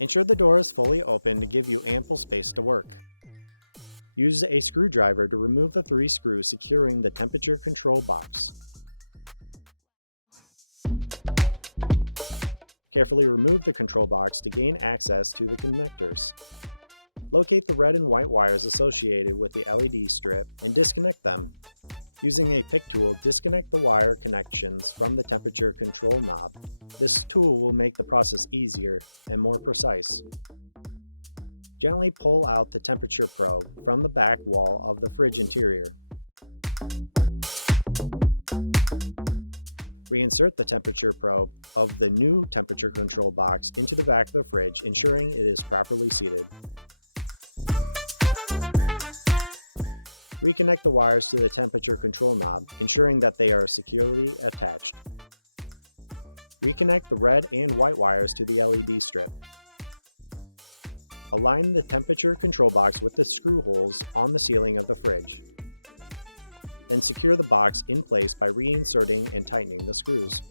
Ensure the door is fully open to give you ample space to work. Use a screwdriver to remove the 3 screws securing the temperature control box. Carefully remove the control box to gain access to the connectors. Locate the red and white wires associated with the LED strip and disconnect them. Using a pick tool, disconnect the wire connections from the temperature control knob. This tool will make the process easier and more precise. Gently pull out the temperature probe from the back wall of the fridge interior. Reinsert the temperature probe of the new temperature control box into the back of the fridge, ensuring it is properly seated. Reconnect the wires to the temperature control knob, ensuring that they are securely attached. Reconnect the red and white wires to the LED strip. Align the temperature control box with the screw holes on the ceiling of the fridge. Then secure the box in place by reinserting and tightening the screws.